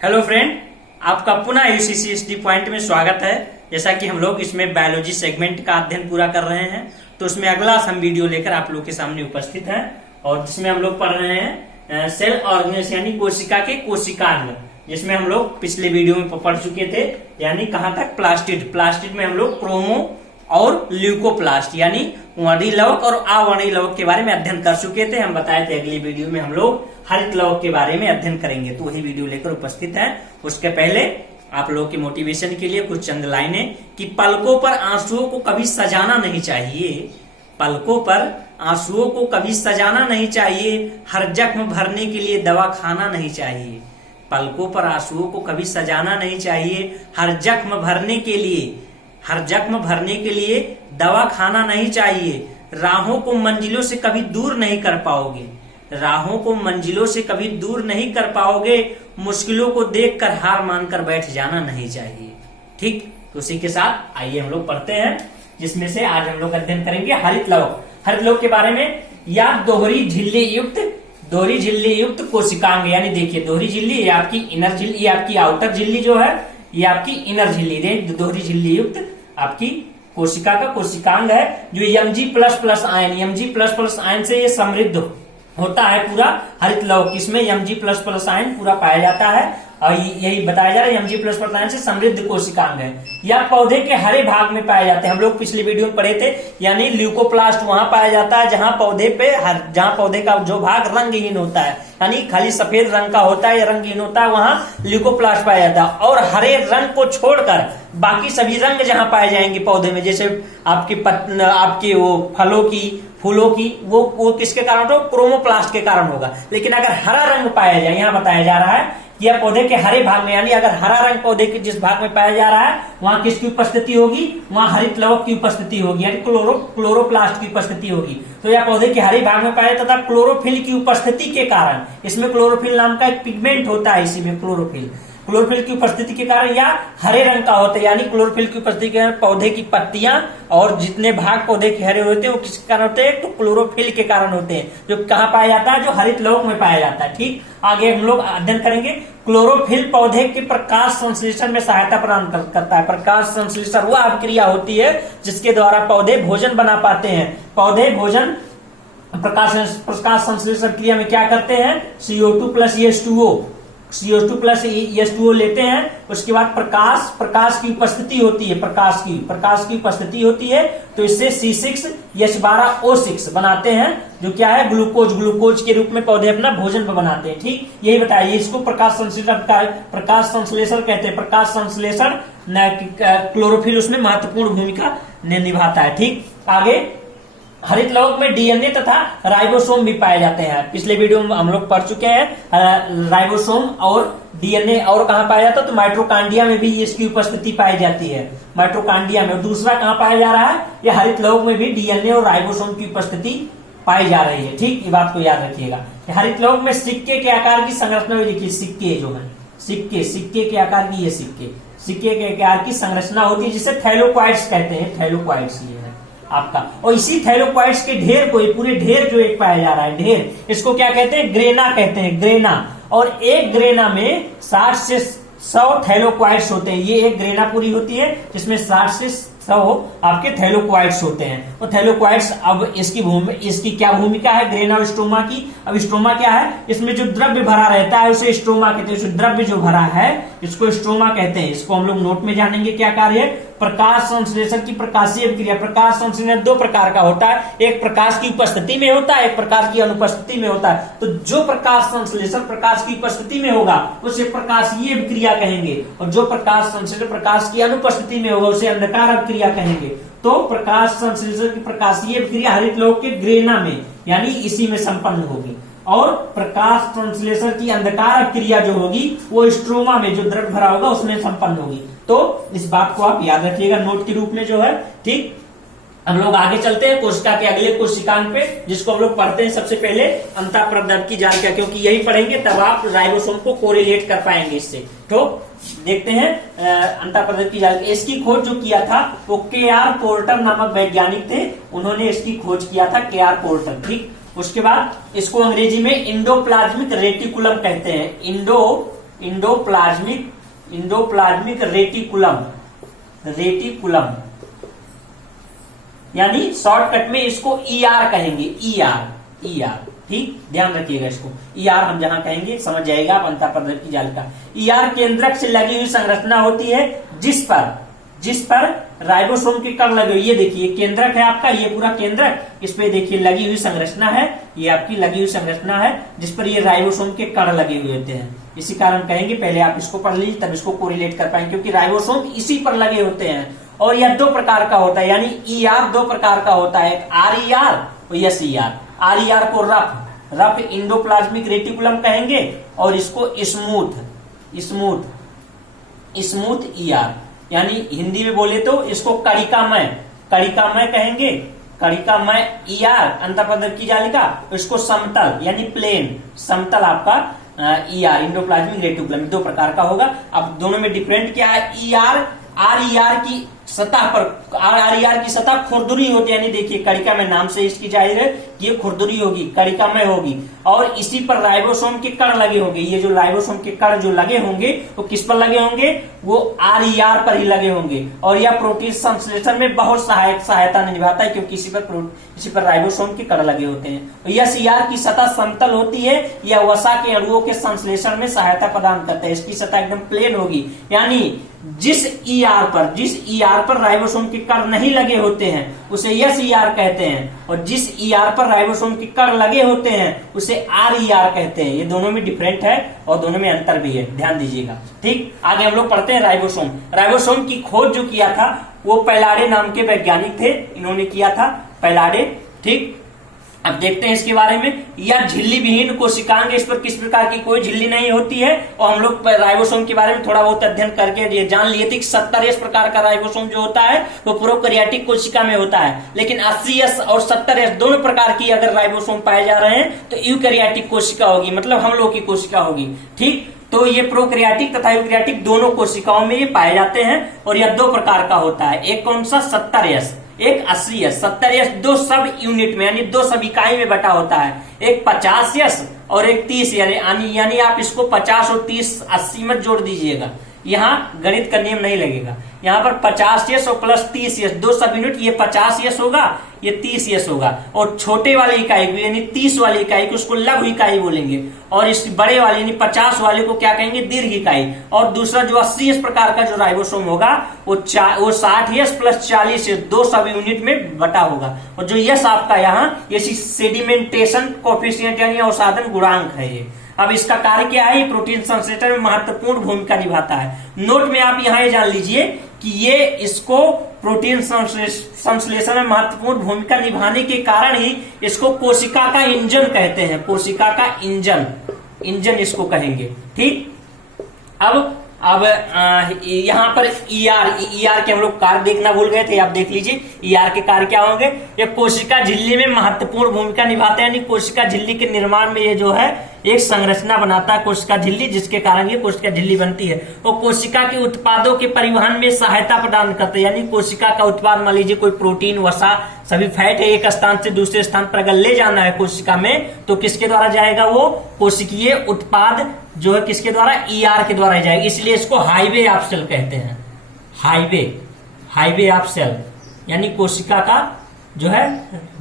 Hello friend, आपका पुनः UCC point में स्वागत है। जैसा कि हम लोग इसमें बायोलॉजी सेगमेंट का अध्ययन पूरा कर रहे हैं, तो उसमें अगला हम वीडियो लेकर आप लोग के सामने उपस्थित हैं और जिसमें हम लोग पढ़ रहे हैं सेल ऑर्गेनेल्स यानी कोशिका के कोशिकांग, जिसमें हम लोग पिछले वीडियो में पढ़ चुके थे। यानी कहाँ तक? प्लास्टिड में हम लोग क्रोमो और ल्यूकोप्लास्ट यानी वर्णी लवक और अवर्णी लवक के बारे में अध्ययन कर चुके थे। हम बताए थे अगली वीडियो में हम लोग हरित लवक के बारे में अध्ययन करेंगे, तो वही वीडियो लेकर उपस्थित हैं। उसके पहले आप लोगों के मोटिवेशन के लिए कुछ चंद लाइनें कि पलकों पर आंसुओं को कभी सजाना नहीं चाहिए। पलकों पर आंसुओं को कभी सजाना नहीं चाहिए। हर जख्म भरने के लिए दवा खाना नहीं चाहिए। पलकों पर आंसुओं को कभी सजाना नहीं चाहिए। हर जख्म भरने के लिए दवा खाना नहीं चाहिए। राहों को मंजिलों से कभी दूर नहीं कर पाओगे। राहों को मंजिलों से कभी दूर नहीं कर पाओगे। मुश्किलों को देखकर हार मानकर बैठ जाना नहीं चाहिए। ठीक, तो उसी के साथ आइए हम लोग पढ़ते हैं, जिसमें से आज हम लोग अध्ययन करेंगे हरित लवक। हरित लवक के बारे में या दोहरी झिल्ली युक्त कोशिकांग। यानी देखिए, दोहरी झिल्ली ये आपकी इनर झिल्ली, ये आपकी आउटर झिल्ली जो है, ये आपकी इनर झिल्ली। दोहरी झिल्ली युक्त आपकी कोशिका का कोशिकांग है, जो Mg++ आयन से ये समृद्ध होता है पूरा हरित लवक। इसमें Mg++ आयन पूरा पाया जाता है और यही बताया जा रहा है Mg++ आयन से समृद्ध कोशिकांग है। या पौधे के हरे भाग में पाए जाते हैं। हम लोग पिछली वीडियो में पढ़े थे, यानी ल्यूकोप्लास्ट वहां पाया जाता है जहां पौधे का जो भाग रंगहीन होता है, यानी खाली सफेद रंग का होता है या रंगहीन होता है, वहां ल्यूकोप्लास्ट पाया जाता है। और हरे रंग को छोड़कर बाकी सभी रंग जहां पाए जाएंगे पौधे में, जैसे आपके वो फूलों की वो किसके कारण होगा? क्रोमोप्लास्ट के कारण होगा। लेकिन अगर हरा रंग पाया जाए, यहाँ बताया जा रहा है कि पौधे के हरे भाग में, यानी अगर हरा रंग पौधे के जिस भाग में पाया जा रहा है, वहां किसकी उपस्थिति होगी? वहां हरित लवक की उपस्थिति होगी, यानी क्लोरोप्लास्ट की उपस्थिति होगी। तो यह पौधे के हरे भाग में पाया जाता था। क्लोरोफिल की उपस्थिति के कारण, इसमें क्लोरोफिल नाम का एक पिगमेंट होता है, इसी में क्लोरोफिल की उपस्थिति के कारण या हरे रंग का होता है। यानी क्लोरोफिल की उपस्थिति के कारण पौधे की पत्तियां और जितने भाग पौधे के हरे होते हैं वो किसके कारण होते हैं? तो क्लोरोफिल के कारण होते हैं, जो कहाँ पाया जाता है? जो हरित लवक में पाया जाता है। ठीक, आगे हम लोग अध्ययन करेंगे। क्लोरोफिल पौधे के प्रकाश संश्लेषण में सहायता प्रदान करता है। प्रकाश संश्लेषण वह अभिक्रिया होती है जिसके द्वारा पौधे भोजन बना पाते हैं। पौधे भोजन प्रकाश संश्लेषण क्रिया में क्या करते हैं? CO2+ लेते हैं। उसके बाद प्रकाश की उपस्थिति होती है। प्रकाश की उपस्थिति होती है, तो इससे C6H12O6 बनाते हैं, जो क्या है? ग्लूकोज के रूप में पौधे अपना भोजन बनाते हैं। ठीक, यही बताइए, इसको प्रकाश संश्लेषण कहते हैं। प्रकाश संश्लेषण क्लोरोफिल उसमें महत्वपूर्ण भूमिका निभाता है। ठीक, आगे हरित लवक में डीएनए तथा राइबोसोम भी पाए जाते हैं। पिछले वीडियो में हम लोग पढ़ चुके हैं राइबोसोम और डीएनए। और कहाँ पाया जाता है? तो माइटोकांड्रिया में भी इसकी उपस्थिति पाई जाती है, माइटोकांड्रिया में। दूसरा कहाँ पाया जा रहा है? यह हरित लवक में भी डीएनए और राइबोसोम की उपस्थिति पाई जा रही है। ठीक, ये बात को याद रखिएगा। हरित लवक में सिक्के के आकार की संरचना भी देखिए। सिक्के जो है, सिक्के के आकार की, ये सिक्के के आकार की संरचना होती है, जिसे थैलोक्वाइड्स कहते हैं। थैलोक्वाइड्स ये है आपका। और इसी थैलोक्वाइड्स के ढेर को, ये पूरे ढेर जो एक पाया जा रहा है, ढेर, इसको क्या कहते हैं? ग्रेना कहते हैं, ग्रेना। और एक ग्रेना में 60 से 100 थैलोक्वाइड्स होते हैं। ये एक ग्रेना पूरी होती है जिसमें 60 से 100 आपके थैलोक्वाइड्स होते हैं। और थैलोक्वाइड्स, अब इसकी क्या भूमिका है ग्रेना और स्ट्रोमा की? अब स्ट्रोमा क्या है? इसमें जो द्रव्य भरा रहता है उसे स्ट्रोमा कहते हैं। द्रव्य जो भरा है इसको स्ट्रोमा कहते हैं। इसको हम लोग नोट में जानेंगे क्या कार्य है। प्रकाश संश्लेषण की प्रकाशीय अभिक्रिया। प्रकाश संश्लेषण दो प्रकार का होता है, एक प्रकाश की उपस्थिति में होता है, एक प्रकाश की अनुपस्थिति में होता है। तो जो प्रकाश संश्लेषण प्रकाश की उपस्थिति में होगा उसे प्रकाशीय अभिक्रिया कहेंगे, और जो प्रकाश संश्लेषण प्रकाश की अनुपस्थिति में होगा उसे अंधकार अभिक्रिया कहेंगे। तो प्रकाश संश्लेषण की प्रकाशीय अभिक्रिया हरित लवक के ग्रेना में, यानी इसी में संपन्न होगी। और प्रकाश संश्लेषण की अंधकार अभिक्रिया जो होगी वो स्ट्रोमा में, जो द्रव्य भरा होगा, उसमें संपन्न होगी। तो इस बात को आप याद रखिएगा नोट के रूप में जो है। ठीक, हम लोग आगे चलते हैं कोशिका के अगले कोशिकांग पे, जिसको हम लोग पढ़ते हैं सबसे पहले अंतःप्रद्रव की जानकारी, क्योंकि यही पढ़ेंगे तब आप राइबोसोम को कोरिलेट कर पाएंगे इससे। तो देखते हैं अंतःप्रद्रव की जानकारी। इसकी खोज जो किया था वो KR पोर्टर नामक वैज्ञानिक थे, उन्होंने इसकी खोज किया था, KR पोर्टर। ठीक, उसके बाद इसको अंग्रेजी में इंडोप्लाज्मिक रेटिकुलम कहते हैं। इंडोप्लाज्मिक रेटिकुलम, यानी शॉर्टकट में इसको ईआर कहेंगे, ईआर। ठीक, ध्यान रखिएगा इसको, ईआर हम जहां कहेंगे समझ जाएगा आप अंतःपदर जालिका। ईआर केंद्रक से लगी हुई संरचना होती है जिस पर राइबोसोम के कण लगे हुए। ये देखिए केंद्रक है आपका, ये पूरा केंद्रक, इस पे देखिए लगी हुई संरचना है, ये आपकी लगी हुई संरचना है जिस पर ये राइबोसोम के कण लगे हुए होते हैं। इसी कारण कहेंगे, पहले आप इसको पढ़ लीजिए तब इसको कोरिलेट कर पाएंगे, क्योंकि राइबोसोम इसी पर लगे होते हैं। और यह दो प्रकार का होता है, यानी ईआर दो प्रकार का होता है, एक आरईआर और एसईआर। आरईआर को रफ इंडोप्लाज्मिक रेटिकुलम कहेंगे और इसको स्मूथ ईआर, यानी हिंदी में बोले तो इसको कणिकामय कहेंगे, कणिकामय ईआर अंतःपदर की जालिका। इसको समतल यानी प्लेन समतल आपका ईआर इंडोप्लाज्मिक रेटिकुलम, दो प्रकार का होगा। अब दोनों में डिफरेंट क्या है, ईआर आरईआर की सतह पर, आरईआर की सतह खुरदुरी होती है, यानी देखिए कणिका में नाम से इसकी जाहिर है ये खुरदुरी होगी, कणिकामय होगी, और इसी पर राइबोसोम के कण लगे होंगे। ये जो राइबोसोम के कण जो लगे होंगे वो किस पर लगे होंगे, वो आरईआर पर ही लगे होंगे। और यह प्रोटीन संश्लेषण में बहुत सहायता निभाता है, क्योंकि इसी पर राइबोसोम के कण लगे होते हैं। एसईआर की सतह समतल होती है, यह वसा के अणुओं के संश्लेषण में सहायता प्रदान करता है। इसकी सतह एकदम प्लेन होगी, यानी जिस ईआर पर राइबोसोम के कण नहीं लगे होते हैं उसे एसईआर कहते हैं, और जिस ईआर पर राइबोसोम के कण लगे होते हैं उसे आरईआर कहते हैं। ये दोनों में डिफरेंट है और दोनों में अंतर भी है, ध्यान दीजिएगा। ठीक, आगे हम लोग पढ़ते हैं राइबोसोम की खोज जो किया था वो पैलाडे नाम के वैज्ञानिक थे, इन्होंने किया था, पैलाडे। ठीक, अब देखते हैं इसके बारे में। यह झिल्ली विहीन कोशिकांग, इस पर किस प्रकार की कोई झिल्ली नहीं होती है। और हम लोग राइबोसोम के बारे में थोड़ा बहुत अध्ययन करके ये जान लिए थे कि 70S प्रकार का राइबोसोम जो होता है वो प्रोकैरियोटिक कोशिका में होता है, लेकिन 80S और 70S दोनों प्रकार की अगर राइबोसोम पाए जा रहे हैं तो यूकैरियोटिक कोशिका होगी, मतलब हम लोग की कोशिका होगी। ठीक, तो ये प्रोकैरियोटिक तथा यूकैरियोटिक दोनों कोशिकाओं में ये पाए जाते हैं, और यह दो प्रकार का होता है। एक कौन सा, 70S, एक 80S। 70S दो सब यूनिट में यानी दो सब इकाई में बटा होता है, एक 50S और एक 30, यानी आप इसको 50 और 30 80 मत जोड़ दीजिएगा, यहाँ गणित का नियम नहीं लगेगा। यहाँ पर 50S और प्लस 30S दो सब यूनिट, ये 50S होगा, ये 30S होगा। और छोटे वाले इकाई को यानी 30 वाली इकाई को उसको लघु इकाई बोलेंगे, और इस बड़े वाले यानी 50 वाले को क्या कहेंगे, दीर्घ इकाई। और दूसरा जो 80S प्रकार का जो राइबोसोम होगा वो 60S प्लस 40S दो सब यूनिट में बटा होगा। और जो यस आपका यहाँ ये सेडिमेंटेशन कोफिशिएंट यानी अवसादन गुणांक है ये। अब इसका कार्य क्या है, प्रोटीन संश्लेषण में महत्वपूर्ण भूमिका निभाता है। नोट में आप यहाँ ये जान लीजिए कि ये इसको प्रोटीन संश्लेषण में महत्वपूर्ण भूमिका निभाने के कारण ही इसको कोशिका का इंजन कहते हैं, कोशिका का इंजन इसको कहेंगे। ठीक, अब यहाँ पर ईआर के हम लोग कार्य देखना भूल गए थे, आप देख लीजिए ईआर के कार्य क्या होंगे। ये कोशिका झिल्ली में महत्वपूर्ण भूमिका निभाते हैं, यानी कोशिका झिल्ली के निर्माण में ये जो है एक संरचना बनाता है कोशिका झिल्ली, जिसके कारण ये कोशिका झिल्ली बनती है। और कोशिका के उत्पादों के परिवहन में सहायता प्रदान करते हैं, यानी कोशिका का उत्पाद, मान लीजिए कोई प्रोटीन, वसा, सभी फैट है, एक स्थान से दूसरे स्थान पर अगर ले जाना है कोशिका में तो किसके द्वारा जाएगा, वो कोशिकीय उत्पाद जो है किसके द्वारा, ईआर के द्वारा जाएगा। इसलिए इसको हाईवे ऑफ सेल कहते हैं, हाईवे ऑफ सेल, यानी कोशिका का जो है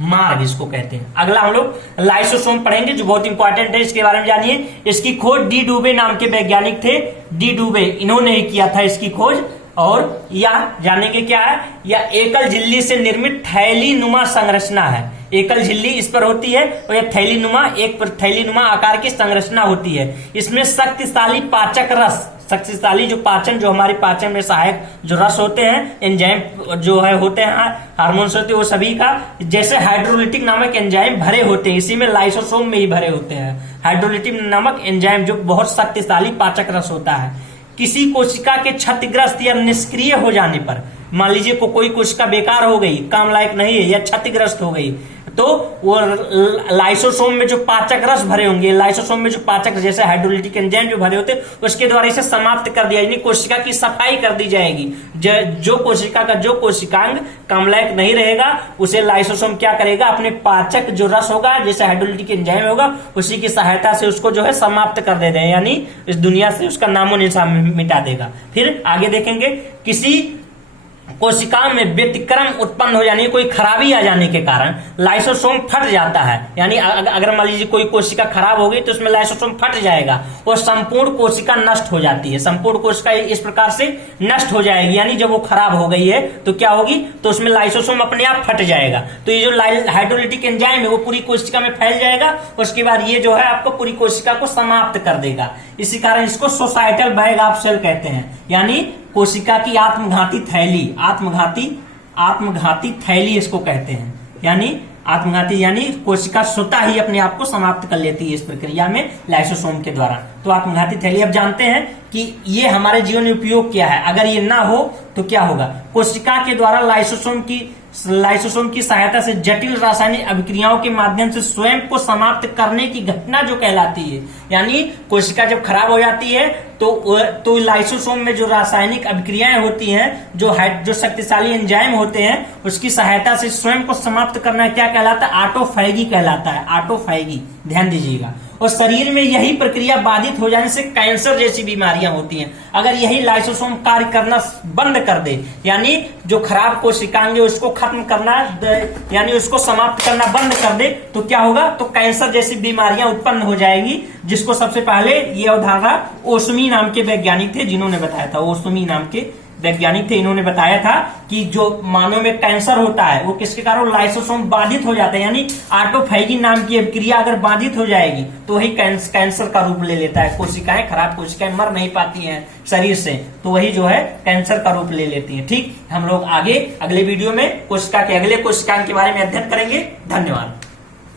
मार्ग इसको कहते हैं। अगला हम लोग लाइसोसोम पढ़ेंगे जो बहुत इंपॉर्टेंट है, इसके बारे में जानिए। इसकी खोज डी डुबे नाम के वैज्ञानिक थे, डी डुबे, इन्होंने ही किया था इसकी खोज। और यह जानेंगे क्या है, यह एकल झिल्ली से निर्मित थैली नुमा संरचना है। एकल झिल्ली इस पर होती है और यह थैली नुमा आकार की संरचना होती है। इसमें शक्तिशाली पाचक रस, शक्तिशाली जो पाचन, जो हमारे पाचन में सहायक जो रस होते हैं, एंजाइम जो है होते हैं, हार्मोन्स होते हैं, वो सभी का जैसे हाइड्रोलिटिक नामक एंजाइम भरे होते हैं, इसी में लाइसोसोम में ही भरे होते हैं। हाइड्रोलिटिक नामक एंजाइम जो बहुत शक्तिशाली पाचक रस होता है। किसी कोशिका के क्षतिग्रस्त या निष्क्रिय हो जाने पर, मान लीजिए कोई कोशिका बेकार हो गई, काम लायक नहीं है या क्षतिग्रस्त हो गई, तो वो लाइसोसोम में जो पाचक रस भरे होंगे, लाइसोसोम में जो पाचक जैसे हाइड्रोलिटिक एंजाइम जो भरे होते उसके द्वारा इसे समाप्त कर दिया, यानी कोशिका की सफाई कर दी जाएगी। जो कोशिका का जो कोशिकांग काम लायक नहीं रहेगा उसे लाइसोसोम क्या करेगा, अपने पाचक जो रस होगा जैसे हाइड्रोलिटिक एंजाइम होगा उसी की सहायता से उसको जो है समाप्त कर देते हैं, यानी इस दुनिया से उसका नामो निशान मिटा देगा। फिर आगे देखेंगे, किसी कोशिका में व्यतिक्रम उत्पन्न हो यानी कोई खराबी आ जाने के कारण लाइसोसोम फट जाता है, यानी अगर मान लीजिए कोई कोशिका खराब हो गई तो उसमें लाइसोसोम फट जाएगा और संपूर्ण कोशिका नष्ट हो जाती है। संपूर्ण कोशिका इस प्रकार से नष्ट हो जाएगी, यानी जब वो खराब हो गई है तो क्या होगी, तो उसमें लाइसोसोम अपने आप फट जाएगा। तो ये जो हाइड्रोलिटिक एंजाइम है वो पूरी कोशिका में फैल जाएगा, उसके बाद ये जो है आपको पूरी कोशिका को समाप्त कर देगा। इसी कारण इसको सोसाइटल बैग ऑफ सेल कहते हैं, यानी कोशिका की आत्मघाती थैली, आत्मघाती थैली इसको कहते हैं। यानी आत्मघाती यानी कोशिका स्वतः ही अपने आप को समाप्त कर लेती है इस प्रक्रिया में लाइसोसोम के द्वारा। तो आत्मघाती थैली, अब जानते हैं कि ये हमारे जीवन में उपयोग क्या है। अगर ये ना हो तो क्या होगा, कोशिका के द्वारा लाइसोसोम की सहायता से जटिल रासायनिक अभिक्रियाओं के माध्यम से स्वयं को समाप्त करने की घटना जो कहलाती है, यानी कोशिका जब खराब हो जाती है तो लाइसोसोम में जो रासायनिक अभिक्रियाएं होती हैं, जो शक्तिशाली एंजाइम होते हैं, उसकी सहायता से स्वयं को समाप्त करना क्या कहलाता है, ऑटोफैगी कहलाता है। ऑटोफैगी, ध्यान दीजिएगा। और शरीर में यही प्रक्रिया बाधित हो जाने से कैंसर जैसी बीमारियां होती हैं। अगर यही लाइसोसोम कार्य करना बंद कर दे, यानी जो खराब कोशिकांग उसको खत्म करना यानी उसको समाप्त करना बंद कर दे, तो क्या होगा, तो कैंसर जैसी बीमारियां उत्पन्न हो जाएंगी। जिसको सबसे पहले ये अवधारणा ओसमी नाम के वैज्ञानिक थे जिन्होंने बताया था, ओसमी नाम के वैज्ञानिक थे, इन्होंने बताया था कि जो मानव में कैंसर होता है वो किसके कारण, लाइसोसोम बाधित हो जाते हैं, यानी ऑटोफैगी नाम की अभिक्रिया अगर बाधित हो जाएगी तो वही कैंसर का रूप ले लेता है। कोशिकाएं, खराब कोशिकाएं मर नहीं पाती हैं शरीर से, तो वही जो है कैंसर का रूप ले लेती है। ठीक, हम लोग आगे अगले वीडियो में कोशिका के अगले कोशिकांग के बारे में अध्ययन करेंगे। धन्यवाद।